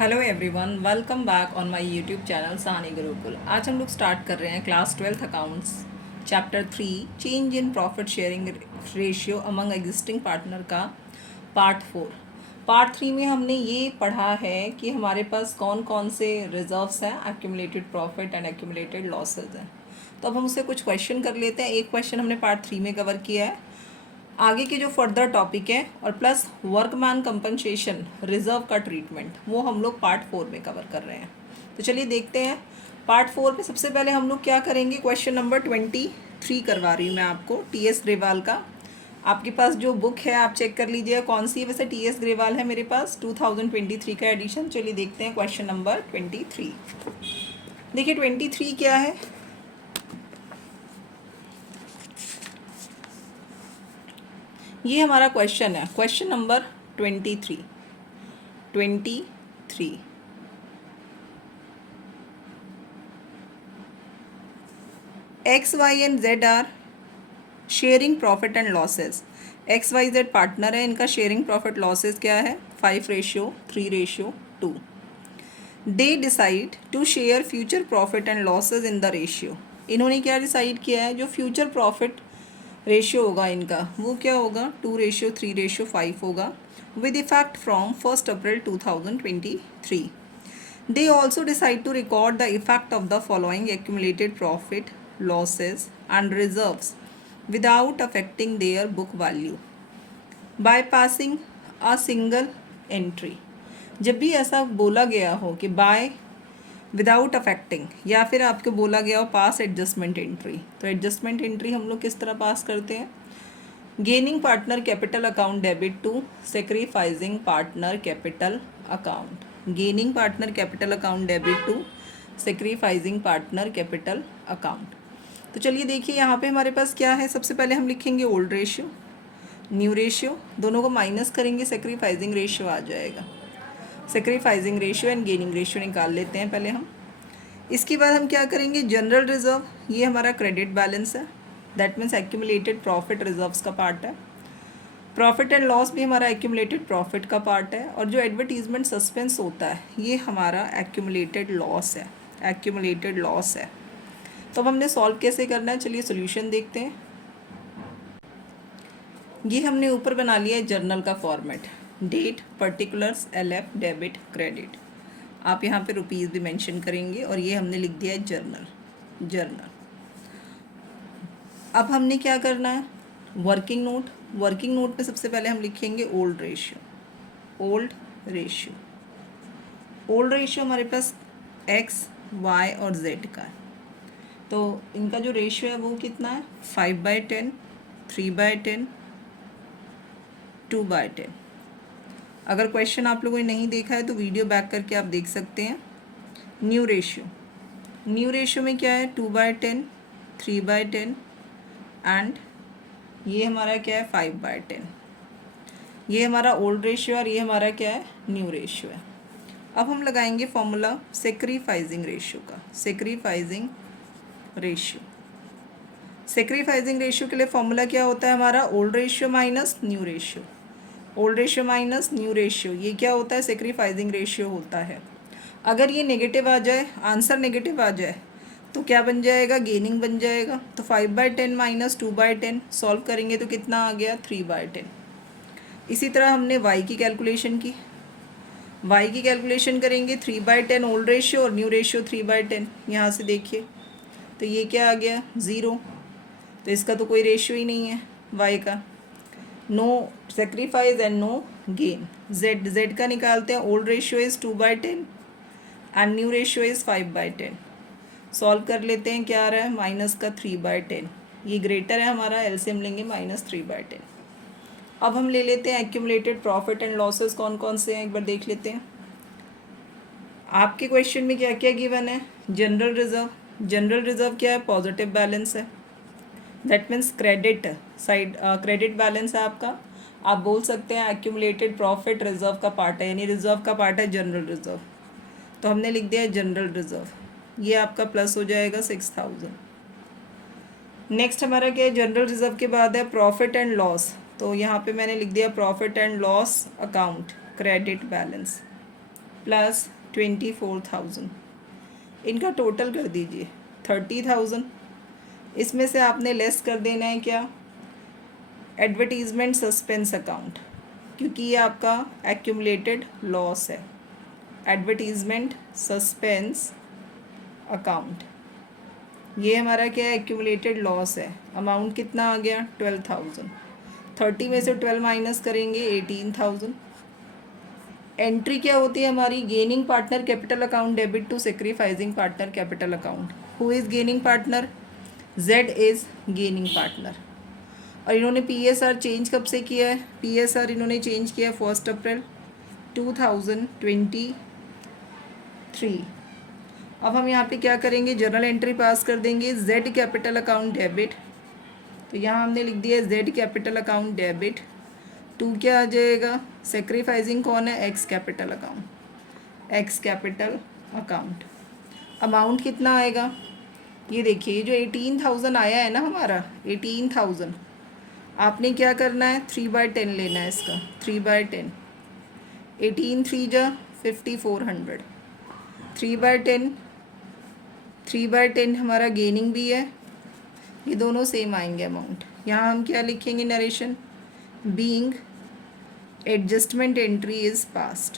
Hello everyone, welcome back on my YouTube channel सानी गुरुकुल। आज हम लोग स्टार्ट कर रहे हैं class 12th accounts chapter 3 change in profit sharing ratio among existing partner का पार्ट 4। पार्ट 3 में हमने ये पढ़ा है कि हमारे पास कौन कौन से रिजर्व्स हैं, accumulated profit and accumulated losses हैं। तो अब हम उससे कुछ क्वेश्चन कर लेते हैं। एक क्वेश्चन हमने पार्ट 3 में कवर किया है, आगे के जो फर्दर टॉपिक है और प्लस वर्कमैन कंपनसेशन रिजर्व का ट्रीटमेंट वो हम लोग पार्ट 4 में कवर कर रहे हैं। तो चलिए देखते हैं पार्ट 4 में सबसे पहले हम लोग क्या करेंगे। क्वेश्चन नंबर 23 करवा रही हूँ मैं आपको, टीएस ग्रेवाल का। आपके पास जो बुक है आप चेक कर लीजिए कौन सी है। वैसे टीएस ग्रेवाल है मेरे पास 2023 का एडिशन। चलिए देखते हैं क्वेश्चन नंबर 23। देखिए 23 क्या है। ये हमारा क्वेश्चन है, question number 23। X y and z are sharing profit and losses. X y z partner है, इनका शेयरिंग प्रॉफिट लॉसेस क्या है 5:3:2। They decide to share future profit and losses in the ratio. इन्होंने क्या डिसाइड किया है, जो फ्यूचर प्रॉफिट रेशियो होगा इनका वो क्या होगा 2:3:5 होगा, with effect from 1 April 2023। They also decide to record the effect of the following accumulated profit losses and reserves without affecting their book value by passing a single entry. जब भी ऐसा बोला गया हो कि बाय विदाउट अफेक्टिंग या फिर आपको बोला गया हो पास एडजस्टमेंट एंट्री, तो एडजस्टमेंट एंट्री हम लोग किस तरह पास करते हैं। Gaining partner capital account debit to sacrificing partner capital account. Gaining partner capital account debit to sacrificing partner capital account. तो चलिए देखिए यहाँ पे हमारे पास क्या है। सबसे पहले हम लिखेंगे ओल्ड रेशियो, न्यू रेशियो, दोनों को माइनस करेंगे, सेक्रीफाइजिंग रेशियो आ जाएगा। Sacrificing ratio and gaining ratio निकाल लेते हैं पहले हम। इसके बाद हम क्या करेंगे, जनरल रिजर्व, ये हमारा क्रेडिट बैलेंस है, that means accumulated profit reserves का पार्ट है। प्रॉफिट एंड लॉस भी हमारा एक्यूमुलेटेड प्रॉफिट का पार्ट है। और जो एडवर्टीजमेंट सस्पेंस होता है ये हमारा एक्यूमुलेटेड लॉस है, एक्यूमुलेटेड लॉस है। तो अब हमने सॉल्व कैसे करना है, चलिए सोल्यूशन देखते हैं। ये हमने ऊपर बना लिया है जर्नल का format, date, particulars, LF, debit, credit. आप यहाँ पे रुपीज़ भी मेंशन करेंगे और ये हमने लिख दिया है जर्नल। अब हमने क्या करना है, वर्किंग नोट। वर्किंग नोट में सबसे पहले हम लिखेंगे ओल्ड रेशियो। ओल्ड रेशियो हमारे पास एक्स, वाई और जेड का है। तो इनका जो रेशियो है वो कितना है 5/10, 3/10, 2/10। अगर क्वेश्चन आप लोगों ने नहीं देखा है तो वीडियो बैक करके आप देख सकते हैं। न्यू रेशियो में क्या है 2/10, 3/10 एंड ये हमारा क्या है 5/10। ये हमारा ओल्ड रेशियो और ये हमारा क्या है न्यू रेशियो है। अब हम लगाएंगे फॉर्मूला सेक्रीफाइजिंग रेशियो का। सेक्रीफाइजिंग रेशियो के लिए फॉर्मूला क्या होता है हमारा, old ratio minus new ratio. Old ratio minus new ratio, ये क्या होता है सेक्रीफाइजिंग रेशियो होता है। अगर ये नेगेटिव आ जाए, आंसर नेगेटिव आ जाए तो क्या बन जाएगा, गेनिंग बन जाएगा। तो 5/10 माइनस 2/10 सॉल्व करेंगे तो कितना आ गया 3/10। इसी तरह हमने y की कैलकुलेशन की, y की कैलकुलेशन करेंगे 3/10 ओल्ड रेशियो और न्यू रेशियो 3/10। यहाँ से देखिए तो ये क्या आ गया 0, तो इसका तो कोई रेशियो ही नहीं है y का। No sacrifice and no gain. Z का निकालते हैं, old ratio is 2/10 and new ratio is 5/10। Solve कर लेते हैं, क्या आ रहा है माइनस का 3/10। ये ग्रेटर है हमारा, एलसीएम लेंगे -3/10। अब हम ले लेते हैं एक्यूमुलेटेड प्रॉफिट एंड लॉसेस कौन कौन से हैं, एक बार देख लेते हैं। आपके क्वेश्चन में क्या क्या गिवन है, जनरल रिजर्व क्या है पॉजिटिव बैलेंस है, that means credit side, credit balance है आपका। आप बोल सकते हैं एक्यूमुलेटेड प्रॉफिट रिजर्व का पार्ट है, यानी रिजर्व का पार्ट है जनरल रिजर्व। तो हमने लिख दिया है जनरल रिजर्व, ये आपका प्लस हो जाएगा 6000। नेक्स्ट हमारा क्या है, जनरल रिजर्व के बाद है प्रॉफिट एंड लॉस। तो यहाँ पे मैंने लिख दिया profit and loss account credit balance. Plus 24,000, इनका टोटल कर दीजिए 30,000। इसमें से आपने लेस कर देना है क्या, एडवर्टीज़मेंट सस्पेंस अकाउंट, क्योंकि ये आपका एक्यूमुलेटेड लॉस है। एडवर्टीज़मेंट सस्पेंस अकाउंट, ये हमारा क्या है, एक्यूमुलेटेड लॉस है। अमाउंट कितना आ गया 12,000। 30 में से 12 माइनस करेंगे 18,000। एंट्री क्या होती है हमारी, gaining partner capital account debit to sacrificing partner capital account. Who is gaining partner, z is gaining partner. और इन्होंने पीएसआर चेंज कब से किया है, पीएसआर इन्होंने चेंज किया 1 अप्रैल 2023। अब हम यहाँ पे क्या करेंगे, जर्नल एंट्री पास कर देंगे, जेड कैपिटल अकाउंट डेबिट। तो यहाँ हमने लिख दिया z capital account debit to क्या आ जाएगा, सेक्रीफाइसिंग कौन है, x capital account, x capital account. Amount कितना आएगा, ये देखिए जो 18,000 आया है ना हमारा 18,000, आपने क्या करना है 3/10 लेना है इसका, 3/10। 18 3 जा 5400, 3/10, 3/10 हमारा गेनिंग भी है, ये दोनों सेम आएंगे अमाउंट। यहाँ हम क्या लिखेंगे narration, being adjustment entry is passed.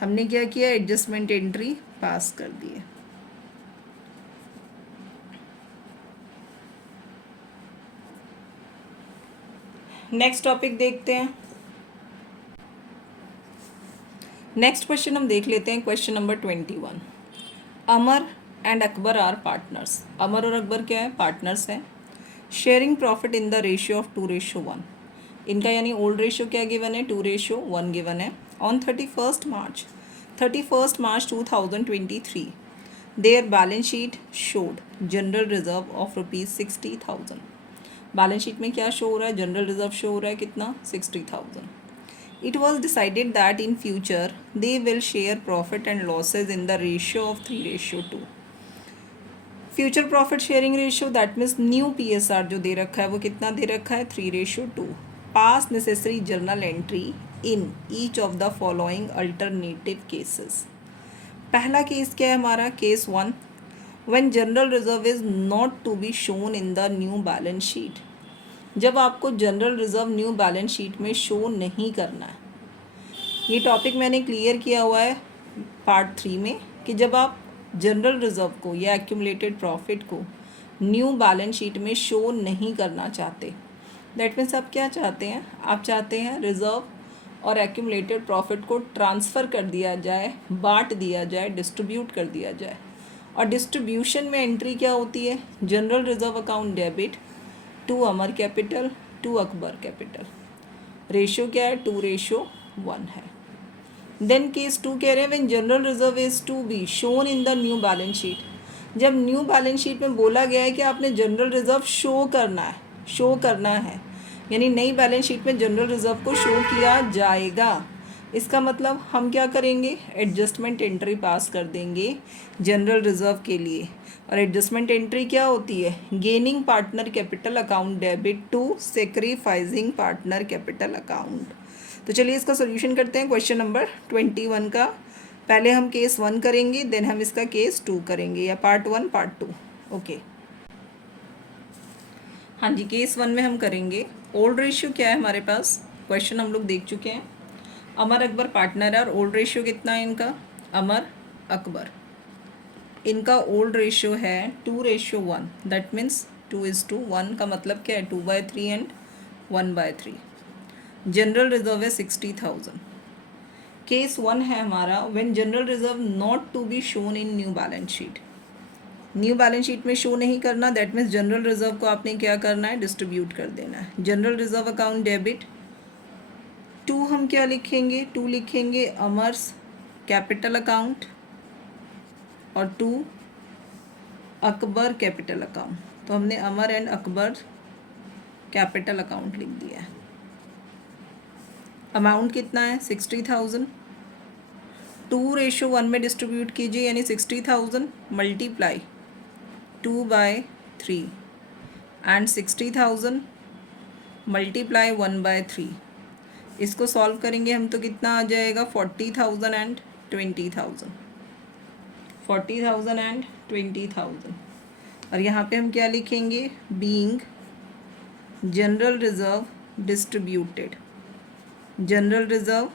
हमने क्या किया, एडजस्टमेंट एंट्री पास कर दी है। नेक्स्ट टॉपिक देखते हैं। नेक्स्ट क्वेश्चन हम देख लेते हैं, question number 21। Amar and Akbar are partners. Amar और अकबर क्या है, पार्टनर्स हैं। Sharing profit in the ratio of 2:1। इनका यानी ओल्ड रेशियो क्या गिवन है, 2:1 गिवन है। On 31st March 2023 their balance sheet showed general reserve of ₹60,000। Balance sheet में क्या शो हो रहा है, जनरल रिजर्व शो हो रहा है कितना, 60,000। It was decided that in future they will share profit and losses in the ratio of 3:2। Future profit sharing ratio that means new PSR जो दे रखा है वो कितना दे रखा है, 3:2। Pass necessary journal entry in each of the following alternative cases. पहला case क्या है हमारा, case 1, when general reserve is not to be shown in the new balance sheet. जब आपको general reserve new balance sheet में show नहीं करना है। ये टॉपिक मैंने क्लियर किया हुआ है पार्ट 3 में कि जब आप जनरल रिजर्व को या एक्यूमुलेटेड प्रॉफिट को न्यू बैलेंस शीट में शो नहीं करना चाहते, दैट मीन्स आप क्या चाहते हैं, आप चाहते हैं रिजर्व और एक्यूमुलेटेड प्रॉफिट को ट्रांसफ़र कर दिया जाए, बांट दिया जाए, डिस्ट्रीब्यूट कर दिया जाए। और डिस्ट्रीब्यूशन में एंट्री क्या होती है, general reserve account debit to Amar capital to Akbar capital. Ratio क्या है, 2:1 है। देन केस 2 कह रहे हैं when general reserve is to be shown in the new balance sheet. जब न्यू बैलेंस शीट में बोला गया है कि आपने जनरल रिजर्व शो करना है, यानी नई बैलेंस शीट में जनरल रिजर्व को शो किया जाएगा। इसका मतलब हम क्या करेंगे, एडजस्टमेंट एंट्री पास कर देंगे जनरल रिजर्व के लिए। और एडजस्टमेंट एंट्री क्या होती है, gaining partner capital account debit to sacrificing partner capital account. तो चलिए इसका सोल्यूशन करते हैं क्वेश्चन नंबर 21 का। पहले हम केस 1 करेंगे, देन हम इसका केस 2 करेंगे, या पार्ट 1 पार्ट 2। ओके, हाँ जी, केस 1 में हम करेंगे। ओल्ड रेशियो क्या है हमारे पास, क्वेश्चन हम लोग देख चुके हैं। अमर अकबर पार्टनर है और ओल्ड रेशियो कितना है इनका, अमर अकबर, इनका ओल्ड रेशियो है 2:1। दैट मीन्स 2:1 का मतलब क्या है, 2/3 एंड 1/3। जनरल रिजर्व है 60,000। केस 1 है हमारा when general reserve not to be shown in new balance sheet. New balance sheet में शो नहीं करना, दैट मीन्स जनरल रिजर्व को आपने क्या करना है, डिस्ट्रीब्यूट कर देना है। General reserve account debit to हम क्या लिखेंगे, 2 लिखेंगे अमर्स कैपिटल अकाउंट और 2 अकबर कैपिटल अकाउंट। तो हमने अमर एंड अकबर कैपिटल अकाउंट लिख दिया है। अमाउंट कितना है, 60,000। 2:1 में डिस्ट्रीब्यूट कीजिए, यानी 60,000 मल्टीप्लाई 2/3 एंड 60,000 मल्टीप्लाई 1/3। इसको सॉल्व करेंगे हम तो कितना आ जाएगा, 40,000 एंड 20,000, 40,000 एंड 20,000। और यहाँ पे हम क्या लिखेंगे, being general reserve distributed, general reserve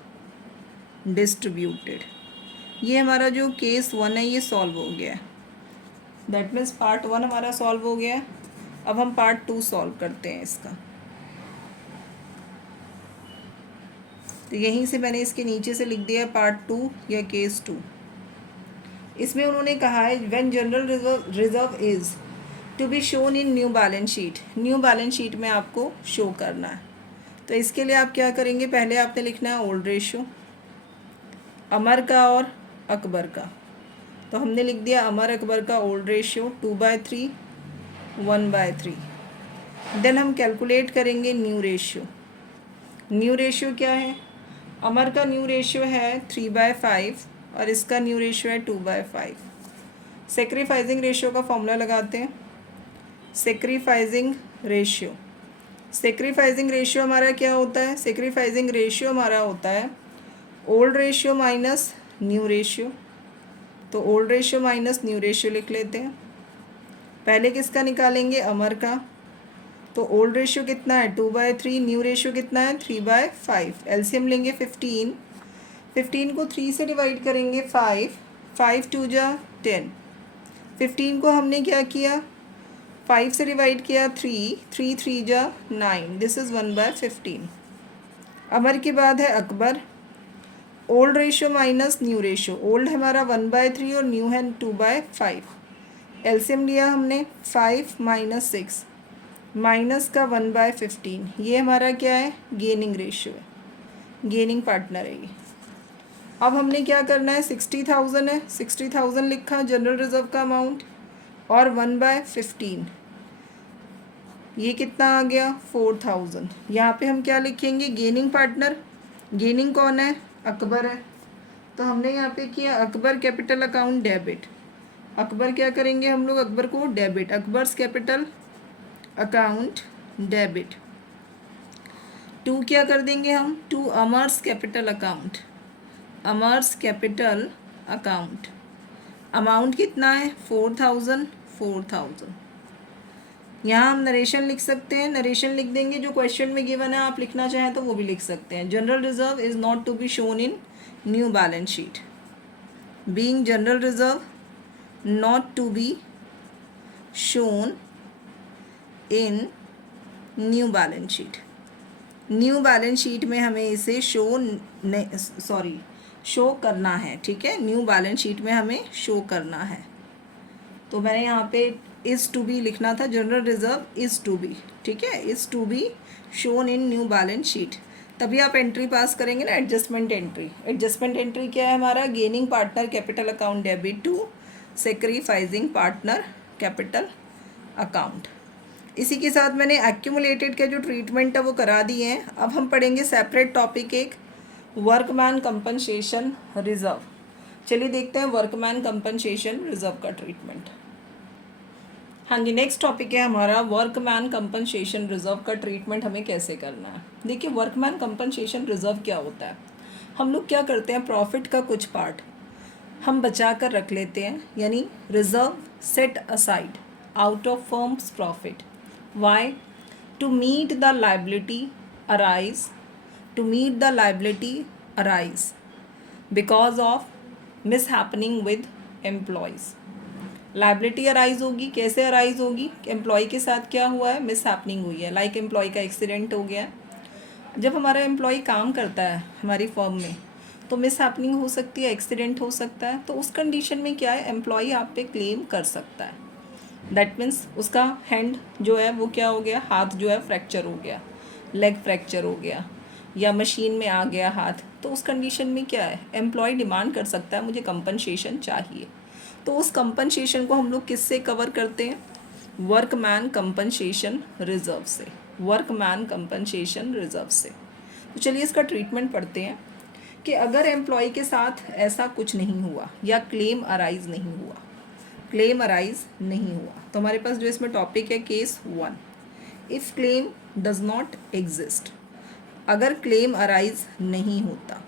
distributed. ये हमारा जो केस 1 है ये सॉल्व हो गया है। दैट मीन्स पार्ट 1 हमारा सॉल्व हो गया है। अब हम पार्ट 2 सॉल्व करते हैं इसका। तो यहीं से मैंने इसके नीचे से लिख दिया पार्ट 2 या केस 2। इसमें उन्होंने कहा है when general reserve is to be shown in new balance sheet, new balance sheet में आपको शो करना है। तो इसके लिए आप क्या करेंगे, पहले आपने लिखना है ओल्ड रेशियो अमर का और अकबर का। तो हमने लिख दिया अमर अकबर का ओल्ड रेशियो 2/3 1/3। देन हम कैलकुलेट करेंगे न्यू रेशियो। न्यू रेशियो क्या है, अमर का न्यू रेशियो है 3/5 और इसका न्यू रेशियो है 2/5। सेक्रीफाइजिंग रेशियो का फॉर्मूला लगाते हैं, सेक्रीफाइजिंग रेशियो। सेक्रीफाइजिंग रेशियो हमारा क्या होता है, सेक्रीफाइजिंग रेशियो हमारा होता है old ratio minus new ratio. तो old ratio minus new ratio लिख लेते हैं। पहले किसका निकालेंगे, अमर का। तो ओल्ड रेशियो कितना है 2/3, न्यू रेशियो कितना है 3/5। एलसीएम लेंगे 15, 15 को 3 से डिवाइड करेंगे 5, 5 2 जा 10। 15 को हमने क्या किया 5 से डिवाइड किया 3, 3 3 जा 9, दिस इज़ 1/15। अमर के बाद है Akbar, old ratio minus new ratio. Old हमारा 1/3 और न्यू है 2/5। एलसीएम लिया हमने 5 - 6 माइनस का 1/15। ये हमारा क्या है, गेनिंग रेशियो है, गेनिंग पार्टनर है ये। अब हमने क्या करना है, 60,000 है, 60,000 लिखा जनरल रिजर्व का अमाउंट और 1/15 ये कितना आ गया 4,000। यहाँ पे हम क्या लिखेंगे, गेनिंग पार्टनर। गेनिंग कौन है, अकबर है। तो हमने यहाँ पे किया Akbar capital account debit. Akbar क्या करेंगे हम लोग, अकबर को debit, Akbar's capital account debit. 2 क्या कर देंगे हम, 2 अमर्स capital account, अमर्स capital account. Amount कितना है 4,000, 4,000। यहाँ हम नरेशन लिख सकते हैं, नरेशन लिख देंगे जो क्वेश्चन में गिवन है, आप लिखना चाहें तो वो भी लिख सकते हैं। General reserve is not to be shown in new balance sheet, being general reserve not to be shown in new balance sheet. New balance sheet में हमें इसे शो करना है, ठीक है, न्यू बैलेंस शीट में हमें शो करना है। तो मैंने यहाँ पे इज़ टू बी लिखना था, general reserve is to be, ठीक है, is to be shown in new balance sheet. तभी आप एंट्री पास करेंगे ना, एडजस्टमेंट एंट्री। एडजस्टमेंट एंट्री क्या है हमारा, gaining partner capital account debit to sacrificing partner capital account. इसी के साथ मैंने एक्यूमुलेटेड के जो ट्रीटमेंट है वो करा दिए हैं। अब हम पढ़ेंगे सेपरेट टॉपिक एक, वर्कमैन कंपनसेशन रिजर्व। चलिए देखते हैं वर्कमैन कंपनसेशन रिजर्व का ट्रीटमेंट। हाँ जी, नेक्स्ट टॉपिक है हमारा वर्कमैन कंपनसेशन रिजर्व का ट्रीटमेंट हमें कैसे करना है। देखिए वर्कमैन कंपनसेशन रिजर्व क्या होता है, हम लोग क्या करते हैं, प्रॉफिट का कुछ पार्ट हम बचा कर रख लेते हैं, यानी reserve set aside out of firm's profit. Why, to meet the liability arise, to meet the liability arise because of mishappening with employees. Liability arise होगी, कैसे अराइज होगी, एम्प्लॉय के साथ क्या हुआ है, मिस हैपनिंग हुई है, लाइक एम्प्लॉय का एक्सीडेंट हो गया। जब हमारा एम्प्लॉय काम करता है हमारी फर्म में तो मिस हैपनिंग हो सकती है, एक्सीडेंट हो सकता है। तो उस कंडीशन में क्या है, एम्प्लॉय आप पे क्लेम कर सकता है। दैट मीन्स उसका हैंड जो है वो क्या हो गया, हाथ जो है फ्रैक्चर हो गया, लेग फ्रैक्चर हो गया, या मशीन में आ गया हाथ। तो उस कंडीशन में क्या है, एम्प्लॉय डिमांड कर सकता है मुझे कंपनसेशन चाहिए। तो उस कंपनसेशन को हम लोग किससे कवर करते हैं, वर्कमैन कंपनसेशन रिजर्व से, वर्कमैन कंपनसेशन रिजर्व से। तो चलिए इसका ट्रीटमेंट पढ़ते हैं कि अगर एम्प्लॉय के साथ ऐसा कुछ नहीं हुआ या क्लेम अराइज नहीं हुआ, क्लेम अराइज नहीं हुआ, तो हमारे पास जो इसमें टॉपिक है case 1, if claim does not exist, अगर क्लेम अराइज नहीं होता,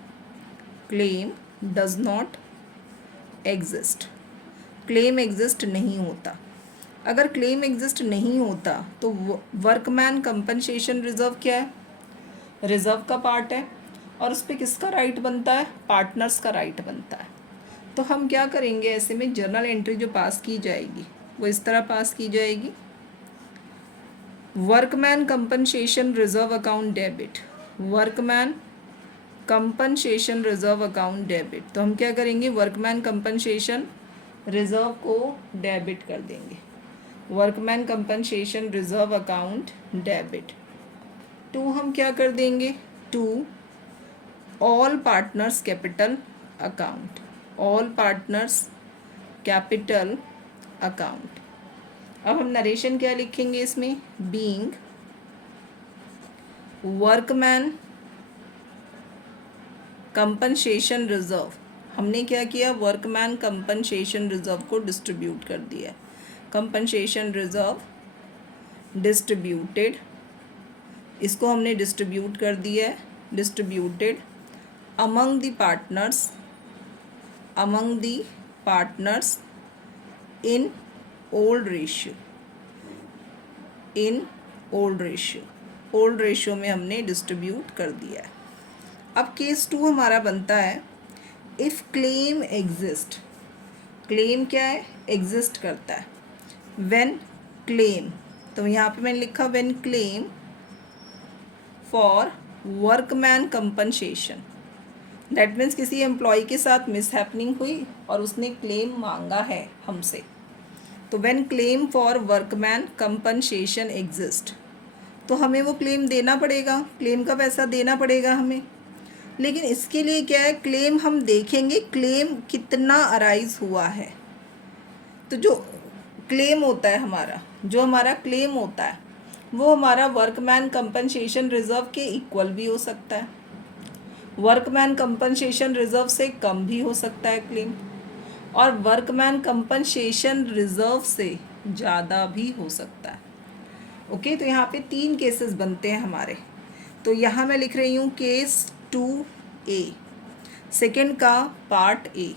claim does not exist, claim exist नहीं होता। अगर क्लेम एग्जिस्ट नहीं होता तो वर्कमैन कंपनसेशन रिजर्व क्या है, रिजर्व का पार्ट है, और उस पर किसका राइट बनता है, पार्टनर्स का राइट बनता है। तो हम क्या करेंगे, ऐसे में जर्नल एंट्री जो पास की जाएगी वो इस तरह पास की जाएगी, workman compensation reserve account debit, workman compensation reserve account debit. तो हम क्या करेंगे, वर्कमैन कंपनसेशन रिजर्व को डेबिट कर देंगे, workman compensation reserve account debit. To हम क्या कर देंगे, to all partners capital account, all partners capital account. अब हम नरेशन क्या लिखेंगे इसमें, बीइंग वर्कमैन कंपनसेशन रिजर्व। हमने क्या किया, वर्कमैन कंपनसेशन रिजर्व को डिस्ट्रीब्यूट कर दिया, कंपनसेशन रिजर्व डिस्ट्रीब्यूटेड, इसको हमने डिस्ट्रीब्यूट कर दिया है, distributed among the partners, among the partners in old ratio, in old ratio, old ratio में हमने डिस्ट्रीब्यूट कर दिया है। अब केस 2 हमारा बनता है, इफ़ क्लेम एग्जिस्ट, क्लेम क्या है, एग्जिस्ट करता है, व्हेन क्लेम, तो यहाँ पे मैंने लिखा when claim for workman compensation, that means किसी एम्प्लॉय के साथ मिसहैपनिंग हुई और उसने क्लेम मांगा है हमसे, तो when claim for workman compensation exist, तो हमें वो क्लेम देना पड़ेगा, क्लेम का पैसा देना पड़ेगा हमें। लेकिन इसके लिए क्या है, क्लेम हम देखेंगे क्लेम कितना अराइज हुआ है। तो जो क्लेम होता है हमारा, जो हमारा क्लेम होता है वो हमारा वर्कमैन कंपनसेशन रिजर्व के इक्वल भी हो सकता है, वर्कमैन कंपनसेशन रिजर्व से कम भी हो सकता है क्लेम, और वर्कमैन कंपनसेशन रिजर्व से ज़्यादा भी हो सकता है। ओके, तो यहाँ पे 3 केसेस बनते हैं हमारे। तो यहाँ मैं लिख रही हूँ केस 2A, सेकेंड का part A,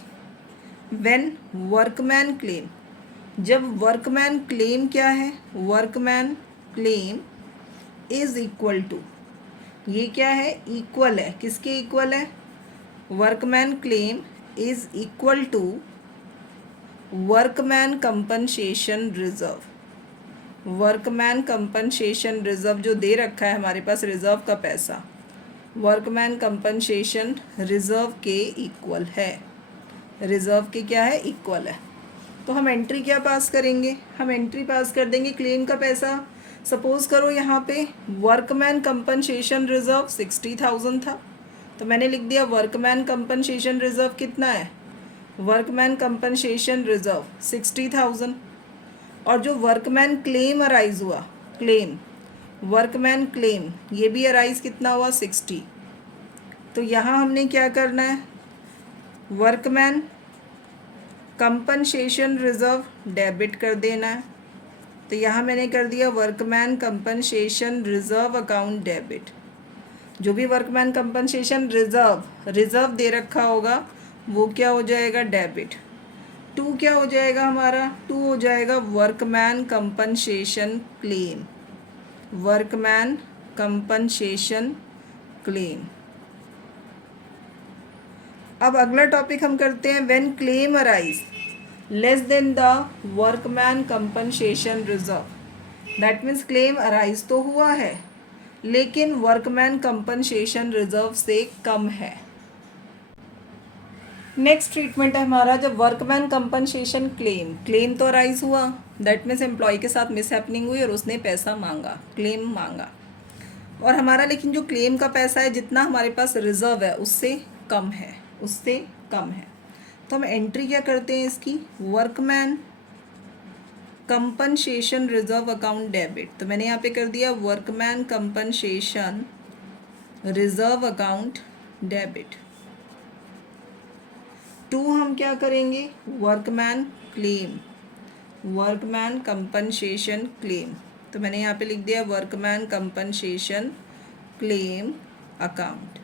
when workman claim, जब वर्कमैन क्लेम क्या है, workman claim is equal to, ये क्या है, इक्वल है, किसके इक्वल है, workman claim is equal to workman compensation reserve, workman compensation reserve जो दे रखा है हमारे पास, रिजर्व का पैसा वर्कमैन कंपनसेशन रिजर्व के इक्वल है, रिजर्व के क्या है, इक्वल है। तो हम एंट्री क्या पास करेंगे, हम एंट्री पास कर देंगे क्लेम का पैसा। सपोज करो यहाँ पे वर्कमैन कंपनसेशन रिजर्व 60,000 था, तो मैंने लिख दिया वर्कमैन कंपनसेशन रिजर्व कितना है, वर्कमैन कंपनसेशन रिजर्व 60,000, और जो वर्कमैन क्लेम अराइज हुआ, क्लेम वर्कमैन क्लेम ये भी अराइज कितना हुआ, 60। तो यहाँ हमने क्या करना है, वर्कमैन कंपनसेशन रिजर्व डेबिट कर देना है। तो यहाँ मैंने कर दिया workman compensation reserve account debit, जो भी वर्कमैन कंपनसेशन रिजर्व दे रखा होगा वो क्या हो जाएगा, डेबिट। 2 क्या हो जाएगा हमारा, 2 हो जाएगा workman compensation claim, workman compensation claim. अब अगला टॉपिक हम करते हैं, when claim arise less than the workman compensation reserve, that means claim arise तो हुआ है लेकिन वर्कमैन कंपनसेशन रिजर्व से कम है। नेक्स्ट ट्रीटमेंट है हमारा, जब वर्कमैन कंपनसेशन क्लेम तो अराइज हुआ, दैट मीन्स एम्प्लॉय के साथ मिसहैपनिंग हुई और उसने पैसा मांगा, क्लेम मांगा, और हमारा लेकिन जो क्लेम का पैसा है जितना हमारे पास रिजर्व है उससे कम है, उससे कम है। तो हम एंट्री क्या करते हैं इसकी, workman compensation reserve account debit. तो मैंने यहाँ पे कर दिया workman compensation reserve account debit. 2 हम क्या करेंगे, workman claim, workman compensation claim. तो मैंने यहाँ पे लिख दिया वर्कमैन कंपनसेशन क्लेम अकाउंट।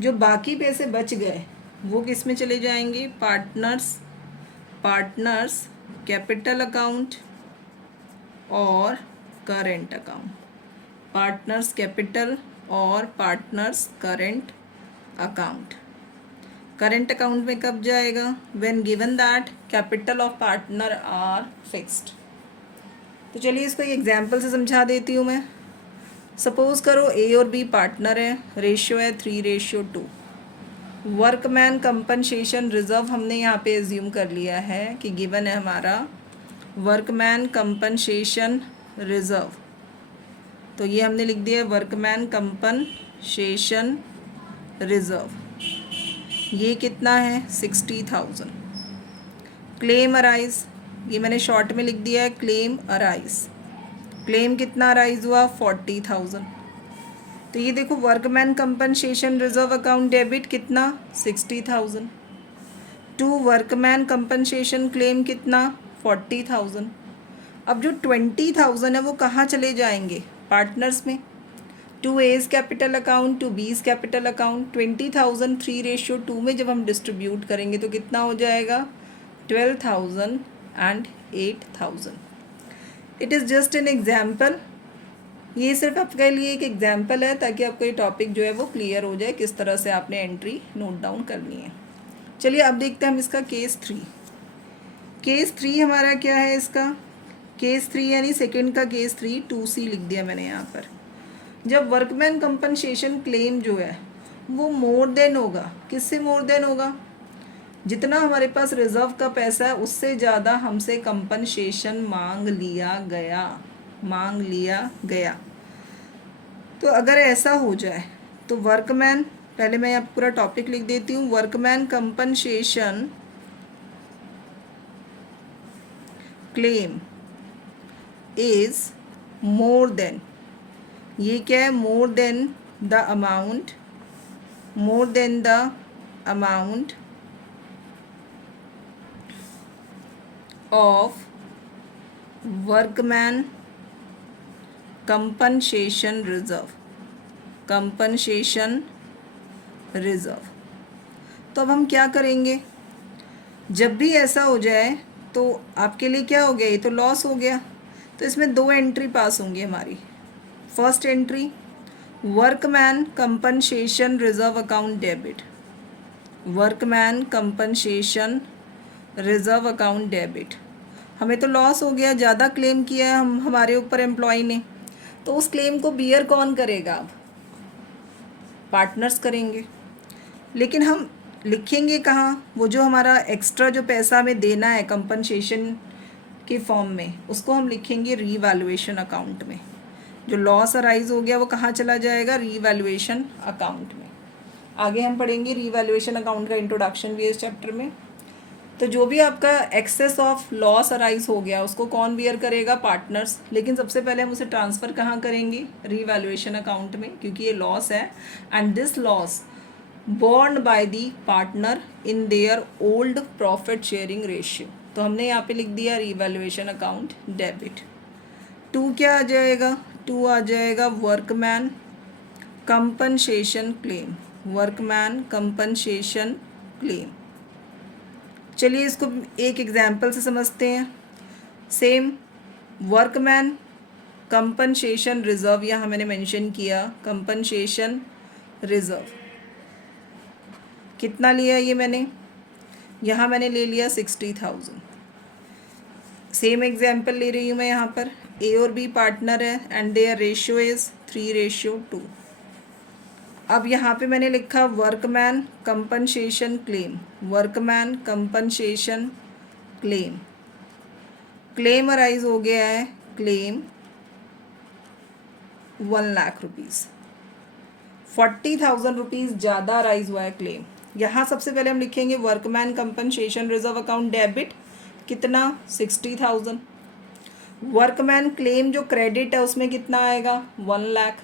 जो बाकी पैसे बच गए वो किस में चले जाएंगे, पार्टनर्स कैपिटल अकाउंट और करेंट अकाउंट, पार्टनर्स कैपिटल और partners current account. Current account में कब जाएगा, when given that capital of partner are fixed. तो चलिए इसको एक एग्जांपल से समझा देती हूँ मैं। सपोज करो ए और बी पार्टनर है, रेशियो है 3:2। वर्कमैन कंपनसेशन रिजर्व हमने यहाँ पे एज्यूम कर लिया है कि गिवन है हमारा वर्कमैन कंपनसेशन रिजर्व, तो ये हमने लिख दिया है वर्कमैन कंपनसेशन रिजर्व। ये कितना है, 60,000। क्लेम अराइज, ये मैंने शॉर्ट में लिख दिया है क्लेम अराइज। क्लेम कितना अराइज हुआ, 40,000। तो ये देखो workman compensation reserve account debit कितना, 60,000 टू वर्कमैन कंपनसेशन क्लेम कितना, 40,000। अब जो 20,000 है वो कहाँ चले जाएंगे, पार्टनर्स में, to A's capital account to B's capital account. 20,000 3:2 में जब हम डिस्ट्रीब्यूट करेंगे तो कितना हो जाएगा, 12,000 and 8,000। It is just an example, ये सिर्फ आपके लिए एक एग्जाम्पल है ताकि आपको ये टॉपिक जो है वो क्लियर हो जाए किस तरह से आपने एंट्री नोट डाउन करनी है। चलिए अब देखते हैं हम इसका केस 3। केस 3 हमारा क्या है, इसका केस 3 यानी सेकंड का केस 3 2C लिख दिया मैंने यहाँ पर। जब वर्कमैन कंपनसेशन क्लेम जो है वो मोर देन होगा, किससे मोर देन होगा, जितना हमारे पास रिजर्व का पैसा है उससे ज़्यादा हमसे कंपनसेशन मांग लिया गया। तो अगर ऐसा हो जाए तो वर्कमैन, पहले मैं यहाँ पूरा टॉपिक लिख देती हूँ, workman compensation claim is more than, ये क्या है, more than the amount of workman compensation reserve. तो अब हम क्या करेंगे, जब भी ऐसा हो जाए तो आपके लिए क्या हो गया, ये तो लॉस हो गया, तो इसमें 2 एंट्री पास होंगी हमारी। First entry workman compensation reserve account debit, workman compensation reserve account debit. हमें तो लॉस हो गया, ज़्यादा क्लेम किया है हमारे ऊपर एम्प्लॉय ने, तो उस क्लेम को बियर कौन करेगा, अब पार्टनर्स करेंगे। लेकिन हम लिखेंगे कहाँ, वो जो हमारा एक्स्ट्रा जो पैसा हमें देना है कंपनसेशन के फॉर्म में, उसको हम लिखेंगे रीवैल्यूएशन अकाउंट में। जो लॉस अराइज हो गया वो कहाँ चला जाएगा, रीवैल्यूएशन अकाउंट में। आगे हम पढ़ेंगे रीवैल्यूएशन अकाउंट का इंट्रोडक्शन भी इस चैप्टर में। तो जो भी आपका एक्सेस ऑफ लॉस अराइज हो गया उसको कौन बियर करेगा, पार्टनर्स। लेकिन सबसे पहले हम उसे ट्रांसफ़र कहाँ करेंगे, रीवैल्यूएशन अकाउंट में, क्योंकि ये लॉस है and this loss borne by the partner in their old profit sharing ratio. तो हमने यहाँ पे लिख दिया रीवैल्यूएशन अकाउंट डेबिट। 2 क्या आ जाएगा, 2 आ जाएगा workman compensation claim, workman compensation claim. चलिए इसको एक एग्जाम्पल से समझते हैं। सेम वर्कमैन कंपनसेशन रिजर्व, यहाँ मैंने मेंशन किया कंपनसेशन रिजर्व कितना लिया, ये मैंने यहाँ मैंने ले लिया 60,000। सेम एग्जाम्पल ले रही हूँ मैं यहाँ पर, ए और बी पार्टनर है एंड देयर रेशियो इज़ 3:2। अब यहाँ पे मैंने लिखा workman compensation claim, workman compensation claim. Claim arise हो गया है, क्लेम 1 लाख रुपीज़, 40,000 रुपीज़ ज़्यादा अराइज हुआ है क्लेम। यहाँ सबसे पहले हम लिखेंगे workman compensation reserve account debit कितना, 60,000। वर्कमैन क्लेम जो क्रेडिट है उसमें कितना आएगा, 1 लाख।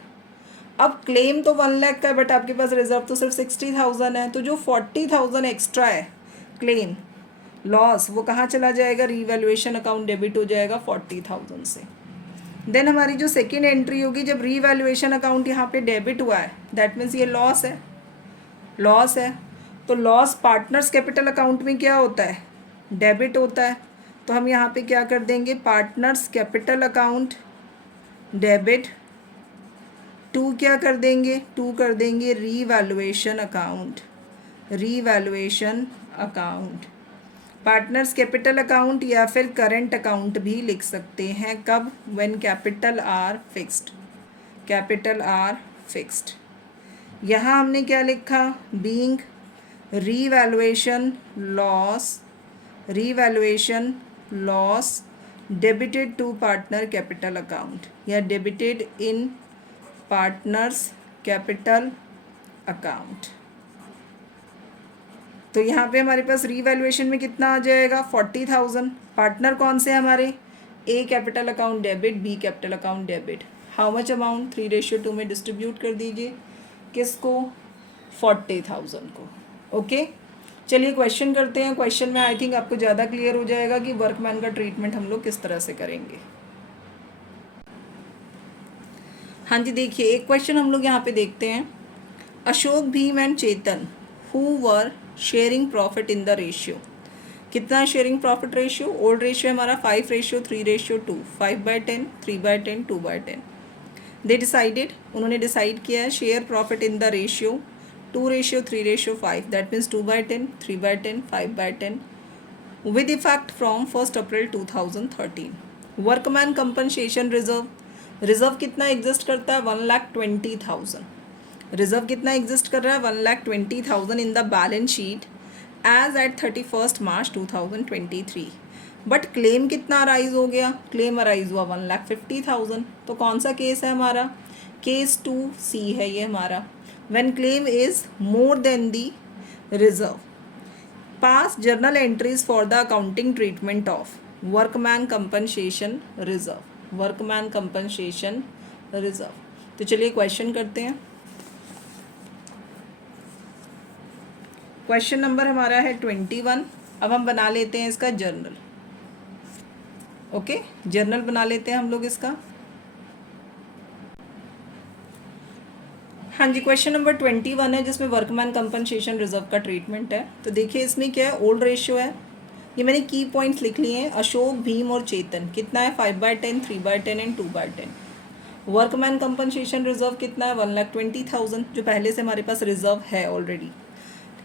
अब क्लेम तो 1 लाख का है बट आपके पास रिजर्व तो सिर्फ 60,000 है, तो जो 40,000 एक्स्ट्रा है क्लेम लॉस वो कहाँ चला जाएगा, रीवैल्यूएशन अकाउंट डेबिट हो जाएगा 40,000 से। देन हमारी जो सेकेंड एंट्री होगी, जब रीवैल्यूएशन अकाउंट यहाँ पे डेबिट हुआ है दैट मीन्स ये लॉस है, तो लॉस पार्टनर्स कैपिटल अकाउंट में क्या होता है, डेबिट होता है। तो हम यहाँ पे क्या कर देंगे, partners capital account debit, to क्या कर देंगे, टू कर देंगे revaluation account, revaluation account. Partners capital account या फिर करंट अकाउंट भी लिख सकते हैं, कब, when capital are fixed, capital are fixed. यहाँ हमने क्या लिखा, being revaluation loss, revaluation loss debited to partner capital account या debited in partners capital account. तो यहाँ पे हमारे पास रीवैल्यूएशन में कितना आ जाएगा, 40,000। पार्टनर कौन से हमारे, A capital account debit, B capital account debit. How much amount, 3:2 में डिस्ट्रीब्यूट कर दीजिए, किसको, 40,000 को। ओके, चलिए क्वेश्चन करते हैं। क्वेश्चन में आई थिंक आपको ज़्यादा क्लियर हो जाएगा कि वर्कमैन का ट्रीटमेंट हम लोग किस तरह से करेंगे। हाँ जी, देखिए एक क्वेश्चन हम लोग यहाँ पे देखते हैं। Ashok, Bhim and Chetan who were sharing profit in the ratio, कितना sharing profit ratio, old ratio हमारा 5:3:2, 5/10, 3/10, 2/10। दे डिसाइडेड, उन्होंने डिसाइड किया है, share profit in the ratio 2:3:5, that means 2/10, 3/10, 5/10 with effect from 1 April 2013। Workman compensation reserve, reserve कितना exist करता है, 1,20,000। Reserve कितना exist कर रहा है, 1,20,000 in the balance sheet as at 31 March 2023। But claim कितना अराइज हो गया, क्लेम अराइज हुआ 1,50,000। तो कौन सा केस है हमारा, केस 2C है ये हमारा। When claim is more than the reserve, pass journal entries for the accounting treatment of workman compensation reserve, workman compensation reserve. तो चलिए क्वेश्चन करते हैं। क्वेश्चन नंबर हमारा है 21। अब हम बना लेते हैं इसका जर्नल। ओके, जर्नल बना लेते हैं हम लोग इसका। हाँ जी, क्वेश्चन नंबर 21 है जिसमें वर्कमैन कंपनसेशन रिजर्व का ट्रीटमेंट है। तो देखिए इसमें क्या है, ओल्ड रेशियो है, ये मैंने की पॉइंट्स लिख लिए हैं। अशोक, भीम और चेतन कितना है, 5/10, 3/10 एंड 2/10। वर्कमैन कंपनसेशन रिजर्व कितना है, 1,20,000, जो पहले से हमारे पास रिजर्व है ऑलरेडी।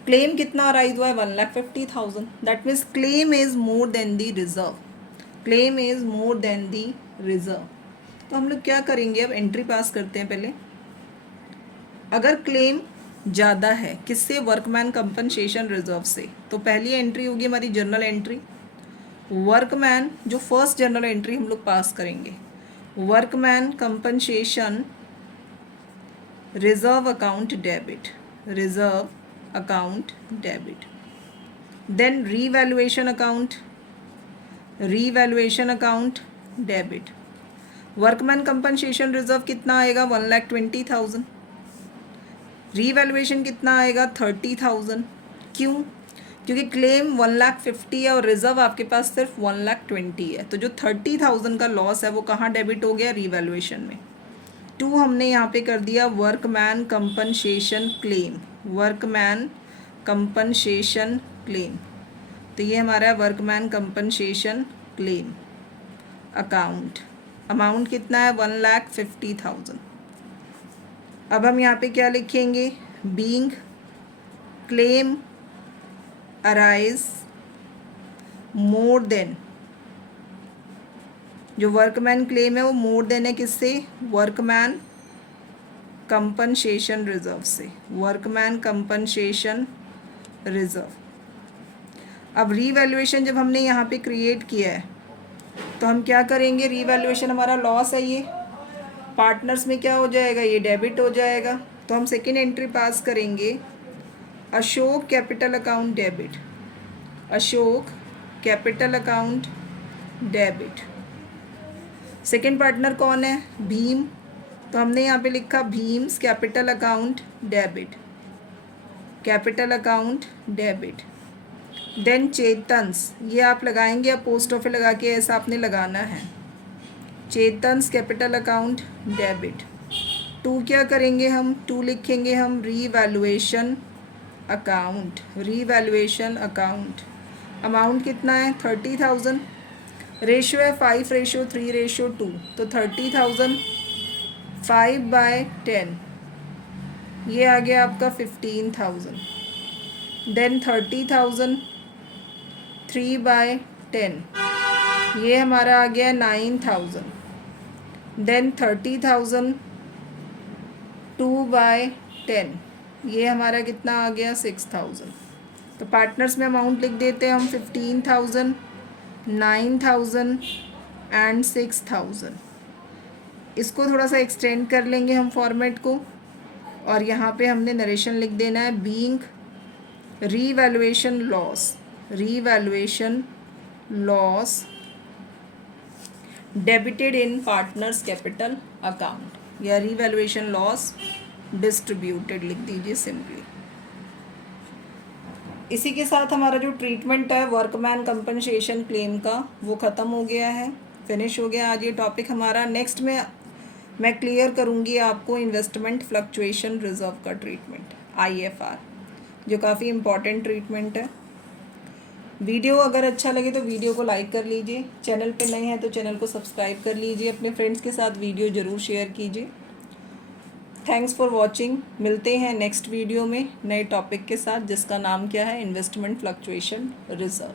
क्लेम कितना अराइज हुआ है, 1,50,000, that means claim is more than the reserve, claim is more than the reserve. तो हम लोग क्या करेंगे, अब एंट्री पास करते हैं पहले। अगर क्लेम ज़्यादा है किससे, वर्कमैन कंपनसेशन रिजर्व से, तो पहली एंट्री होगी हमारी जर्नल एंट्री। वर्कमैन, जो फर्स्ट जर्नल एंट्री हम लोग पास करेंगे, workman compensation reserve account debit, reserve account debit. Then revaluation account, revaluation account debit. Workman compensation reserve कितना आएगा, 1,20,000। रीवैल्यूएशन कितना आएगा, 30,000। क्यों, क्योंकि क्लेम 1,50,000 है और रिजर्व आपके पास सिर्फ 1,20,000 है। तो जो 30,000 का लॉस है वो कहाँ डेबिट हो गया, रीवैल्यूएशन में। 2 हमने यहाँ पे कर दिया workman compensation claim, workman compensation claim. तो ये हमारा workman compensation claim account, amount कितना है, 1,50,000। अब हम यहाँ पे क्या लिखेंगे, being claim arise more than, जो वर्कमैन क्लेम है वो मोर देन है किससे, वर्कमैन कंपनसेशन रिजर्व से, वर्कमैन कंपनसेशन रिजर्व। अब रीवैल्यूएशन जब हमने यहाँ पे क्रिएट किया है तो हम क्या करेंगे, रीवैल्यूएशन हमारा लॉस है, ये पार्टनर्स में क्या हो जाएगा, ये डेबिट हो जाएगा। तो हम सेकेंड एंट्री पास करेंगे, Ashok capital account debit, Ashok capital account debit. Second partner कौन है, भीम, तो हमने यहाँ पे लिखा Bhim's capital account debit, capital account debit. Then Chetan's, ये आप लगाएंगे या पोस्ट ऑफिस लगा के ऐसा आपने लगाना है, चेतन्स कैपिटल अकाउंट डेबिट। 2 क्या करेंगे हम, 2 लिखेंगे हम revaluation account, revaluation account. Amount कितना है 30,000, रेशियो है 5:3:2, तो 30,000 5/10, ये आ गया आपका 15,000। देन 30,000 3/10, ये हमारा आ गया 9,000। देन 30,000 2/10, ये हमारा कितना आ गया 6,000। तो पार्टनर्स में अमाउंट लिख देते हैं हम 15,000, 9,000 एंड 6,000। इसको थोड़ा सा एक्सटेंड कर लेंगे हम फॉर्मेट को, और यहाँ पे हमने नरेशन लिख देना है being revaluation loss debited in partners capital account, या रीवैल्यूएशन लॉस डिस्ट्रीब्यूटेड लिख दीजिए सिंपली। इसी के साथ हमारा जो ट्रीटमेंट है वर्कमैन कंपनसेशन क्लेम का वो ख़त्म हो गया है, फिनिश हो गया आज ये टॉपिक हमारा। नेक्स्ट में मैं क्लियर करूँगी आपको इन्वेस्टमेंट फ्लक्चुएशन रिजर्व का ट्रीटमेंट IFR, जो काफ़ी इम्पॉर्टेंट ट्रीटमेंट है। वीडियो अगर अच्छा लगे तो वीडियो को लाइक कर लीजिए, चैनल पे नए हैं तो चैनल को सब्सक्राइब कर लीजिए, अपने फ्रेंड्स के साथ वीडियो ज़रूर शेयर कीजिए। Thanks for watching. मिलते हैं नेक्स्ट वीडियो में नए टॉपिक के साथ जिसका नाम क्या है, इन्वेस्टमेंट फ्लक्चुएशन रिजर्व।